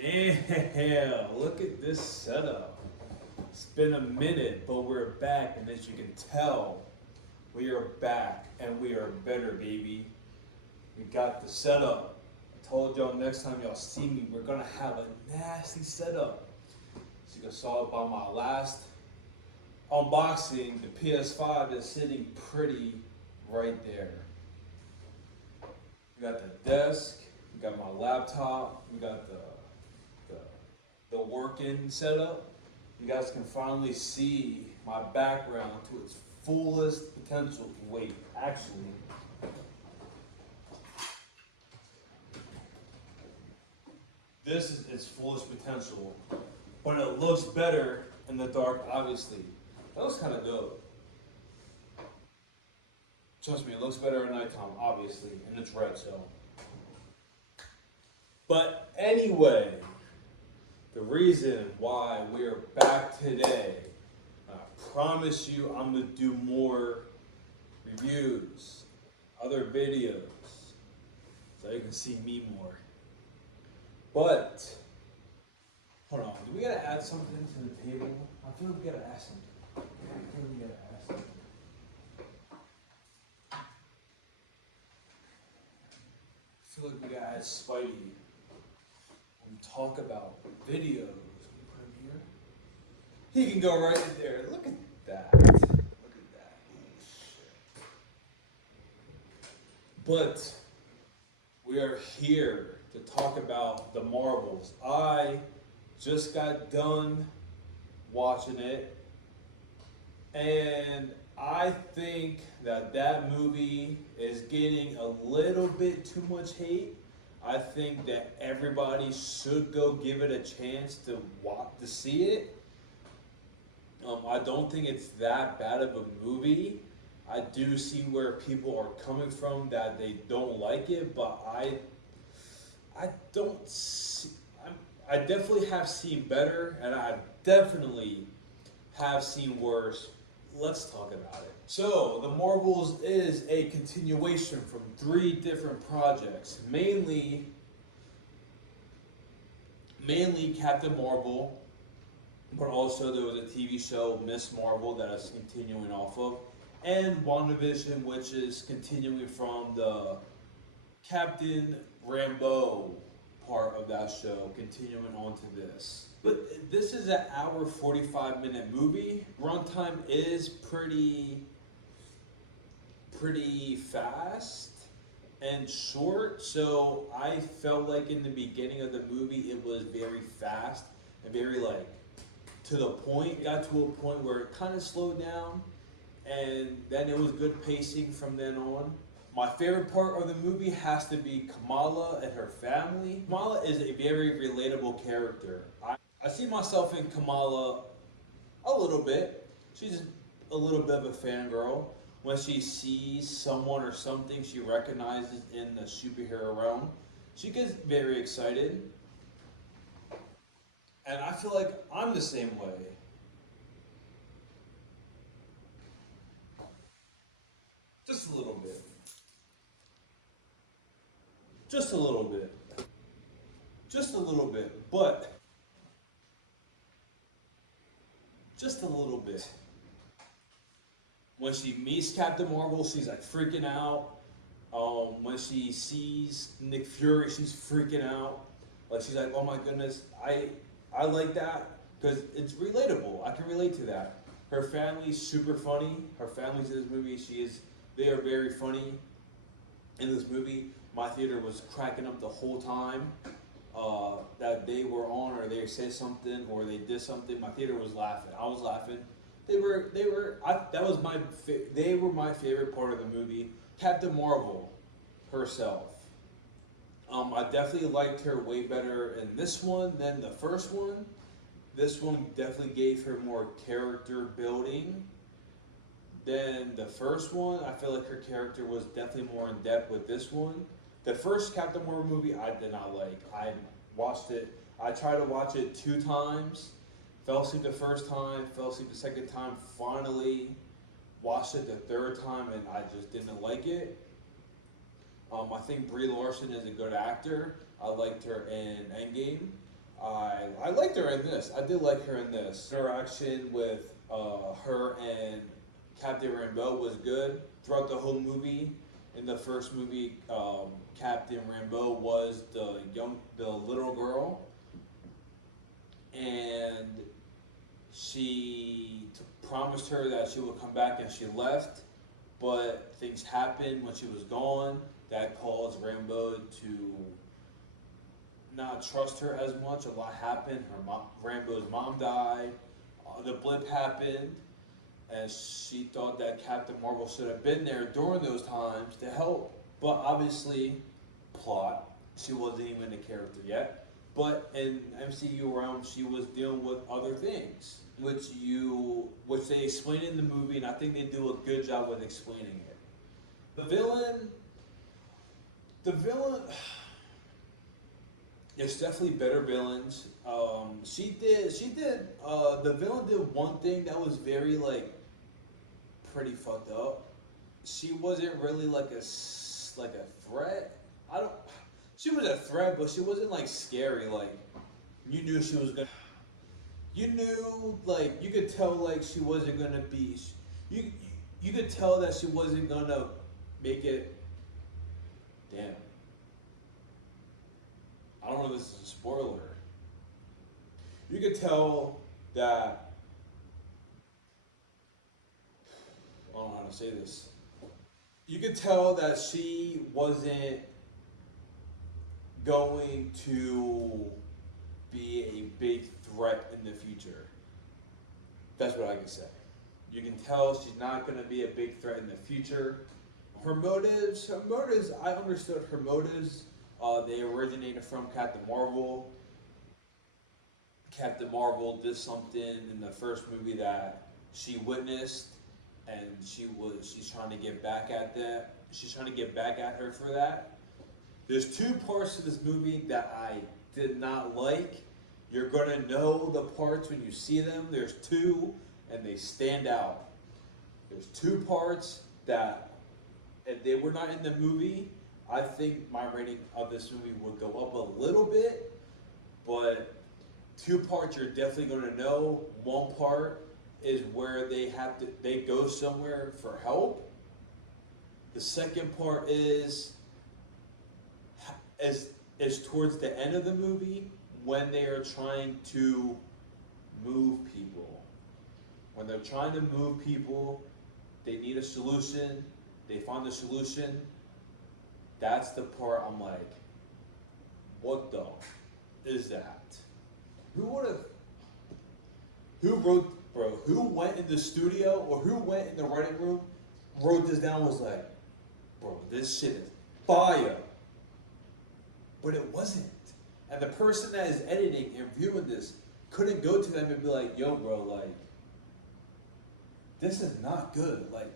Damn, look at this setup. It's been a minute, but we're back, and as you can tell, we are back and we are better, baby. We got the setup. I told y'all next time y'all see me, we're gonna have a nasty setup. As you can saw it by my last unboxing, the PS5 is sitting pretty right there. We got the desk, we got my laptop, we got the working setup. You guys can finally see my background to its fullest potential. Wait, actually, this is its fullest potential, but it looks better in the dark, obviously. That looks kind of dope. Trust me, it looks better at nighttime, obviously, and it's red, so. But anyway, the reason why we're back today, I promise you I'm gonna do more reviews, other videos, so you can see me more. But, hold on, do we gotta add something to the table? I feel like we gotta add something. I feel like we gotta add something. I feel like we gotta add Spidey and talk about videos. Put him here. He can go right in there. Look at that. Look at that. But we are here to talk about the Marvels. I just got done watching it, and I think that movie is getting a little bit too much hate. I think that everybody should go give it a chance to see it. I don't think it's that bad of a movie. I do see where people are coming from that they don't like it, but I don't see. I definitely have seen better, and I definitely have seen worse. Let's talk about it. So, The Marvels is a continuation from three different projects, mainly Captain Marvel, but also there was a TV show, Miss Marvel, that is continuing off of, and WandaVision, which is continuing from the Captain Rambeau part of that show, continuing on to this. But this is an hour 45-minute movie. Runtime is pretty fast and short, so I felt like in the beginning of the movie it was very fast and very like to the point. It got to a point where it kind of slowed down, and then it was good pacing from then on. My favorite part of the movie has to be Kamala and her family. Kamala is a very relatable character. I see myself in Kamala a little bit. She's a little bit of a fangirl. When she sees someone or something she recognizes in the superhero realm, she gets very excited. And I feel like I'm the same way. Just a little bit. Just a little bit. Just a little bit. But just a little bit. When she meets Captain Marvel, she's like freaking out. When she sees Nick Fury, she's freaking out. Like she's like, "Oh my goodness, I like that because it's relatable. I can relate to that." Her family's super funny. Her family's in this movie. They are very funny in this movie. My theater was cracking up the whole time that they were on, or they said something, or they did something. My theater was laughing. I was laughing. They were my favorite part of the movie. Captain Marvel herself. I definitely liked her way better in this one than the first one. This one definitely gave her more character building than the first one. I feel like her character was definitely more in depth with this one. The first Captain Marvel movie I did not like. I watched it. I tried to watch it 2 times. Fell asleep the first time, fell asleep the second time, finally watched it the third time, and I just didn't like it. I think Brie Larson is a good actor. I liked her in Endgame. I liked her in this. I did like her in this. Interaction with her and Captain Rambeau was good throughout the whole movie. In the first movie, Captain Rambeau was the little girl, and promised her that she would come back, and she left. But things happened when she was gone that caused Rambeau to not trust her as much. A lot happened. Rambo's mom died. The blip happened, and she thought that Captain Marvel should have been there during those times to help. But obviously, plot, she wasn't even a character yet. But in MCU realm, she was dealing with other things, which they explain in the movie, and I think they do a good job with explaining it. The villain. There's definitely better villains. The villain did one thing that was very like pretty fucked up. She wasn't really like a threat. I don't. She was a threat, but she wasn't like scary. Like you knew she was gonna. You knew like you could tell like she wasn't gonna be. You you could tell that she wasn't gonna make it. Damn. I don't know if this is a spoiler. You could tell that, I don't know how to say this. You could tell that she wasn't going to be a big threat in the future. That's what I can say. You can tell she's not going to be a big threat in the future. Her motives, I understood her motives. They originated from Captain Marvel. Captain Marvel did something in the first movie that she witnessed, and she's trying to get back at that. She's trying to get back at her for that. There's two parts to this movie that I did not like. You're gonna know the parts when you see them. There's two, and they stand out. There's two parts that, if they were not in the movie, I think my rating of this movie would go up a little bit, but two parts you're definitely going to know. One part is where they go somewhere for help. The second part is towards the end of the movie when they are trying to move people. When they're trying to move people, they need a solution. They find the solution. That's the part I'm like, what the is that? Who went in the studio or who went in the writing room, wrote this down, was like, bro, this shit is fire. But it wasn't. And the person that is editing and viewing this couldn't go to them and be like, yo, bro, like, this is not good. Like,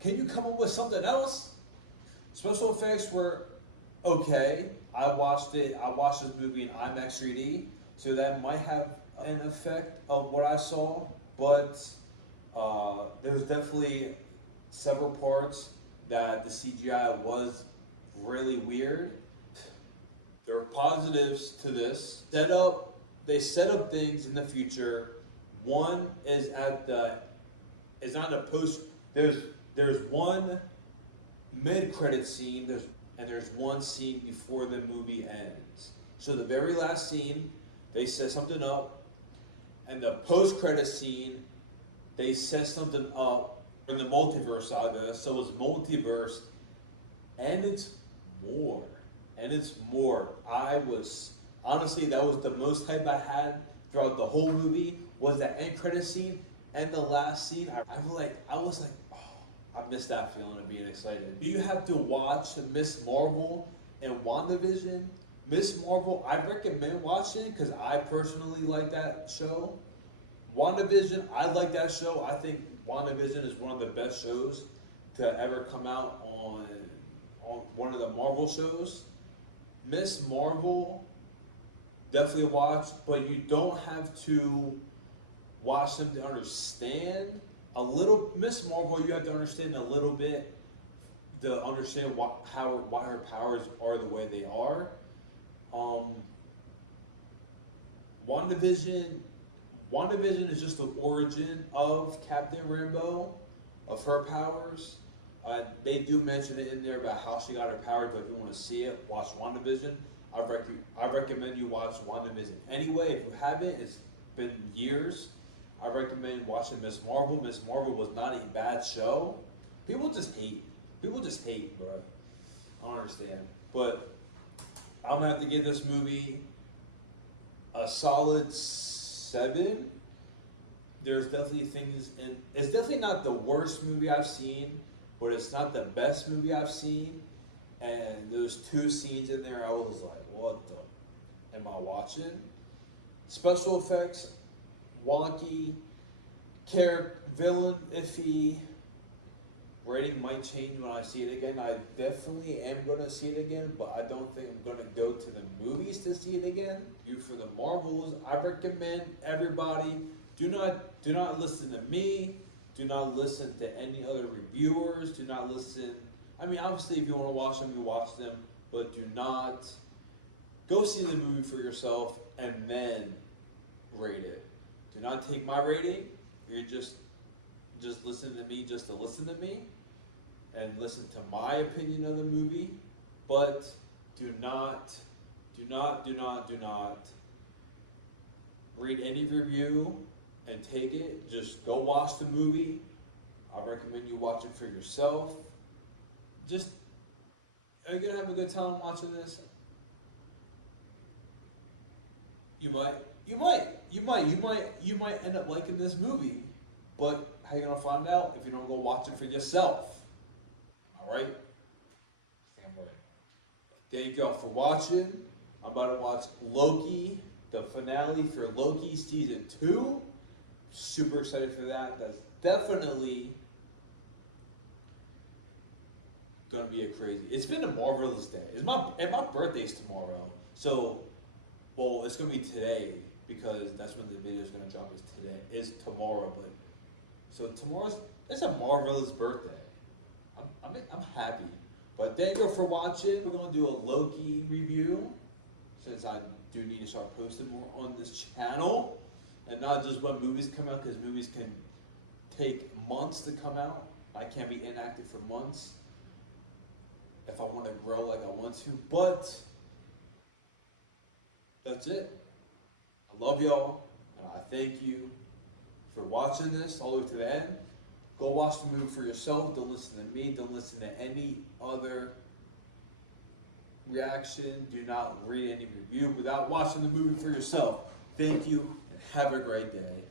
can you come up with something else? Special effects were okay. I watched this movie in IMAX 3D, so that might have an effect of what I saw. But there was definitely several parts that the CGI was really weird. There are positives to this. They set up things in the future. One is it's not a post. There's one mid-credit scene, there's one scene before the movie ends. So the very last scene, they set something up, and the post-credit scene, they set something up in the multiverse saga. So it's multiverse, and it's more. Honestly, that was the most hype I had throughout the whole movie, was that end credit scene and the last scene. I was like, I miss that feeling of being excited. You have to watch Miss Marvel and WandaVision. Miss Marvel, I recommend watching because I personally like that show. WandaVision, I like that show. I think WandaVision is one of the best shows to ever come out on one of the Marvel shows. Miss Marvel, definitely watch, but you don't have to watch them to understand. Miss Marvel, you have to understand a little bit to understand why her powers are the way they are. WandaVision, WandaVision is just the origin of Captain Rainbow, of her powers. They do mention it in there about how she got her powers, but if you want to see it, watch WandaVision. I recommend you watch WandaVision anyway. If you haven't, it's been years. I recommend watching Miss Marvel. Miss Marvel was not a bad show. People just hate. People just hate, bro. I don't understand. But I'm gonna have to give this movie a solid 7. There's definitely things in. It's definitely not the worst movie I've seen, but it's not the best movie I've seen. And there's 2 scenes in there I was like, what the am I watching? Special effects, wonky, character, villain, iffy. Rating might change when I see it again. I definitely am gonna see it again, but I don't think I'm gonna go to the movies to see it again. You for the Marvels, I recommend everybody do not listen to me. Do not listen to any other reviewers. Do not listen. I mean, obviously, if you want to watch them, you watch them, but do not go see the movie for yourself and then rate it. Do not take my rating. You're just listen to me just to listen to me and listen to my opinion of the movie, but do not read any review and take it. Just go watch the movie. I recommend you watch it for yourself. Just, are you gonna have a good time watching this? You might end up liking this movie, but how you gonna find out if you don't go watch it for yourself? All right. Damn right. Thank y'all for watching. I'm about to watch Loki, the finale for Loki season 2. Super excited for that. That's definitely gonna be a crazy. It's been a marvelous day. My birthday's tomorrow, so well, it's gonna be today because that's when the video is gonna drop. Is today? Is tomorrow, but so it's a marvelous birthday. I'm happy. But thank you for watching. We're gonna do a Loki review since I do need to start posting more on this channel. And not just when movies come out, because movies can take months to come out. I can't be inactive for months if I want to grow like I want to. But that's it. I love y'all, and I thank you for watching this all the way to the end. Go watch the movie for yourself. Don't listen to me. Don't listen to any other reaction. Do not read any review without watching the movie for yourself. Thank you, and have a great day.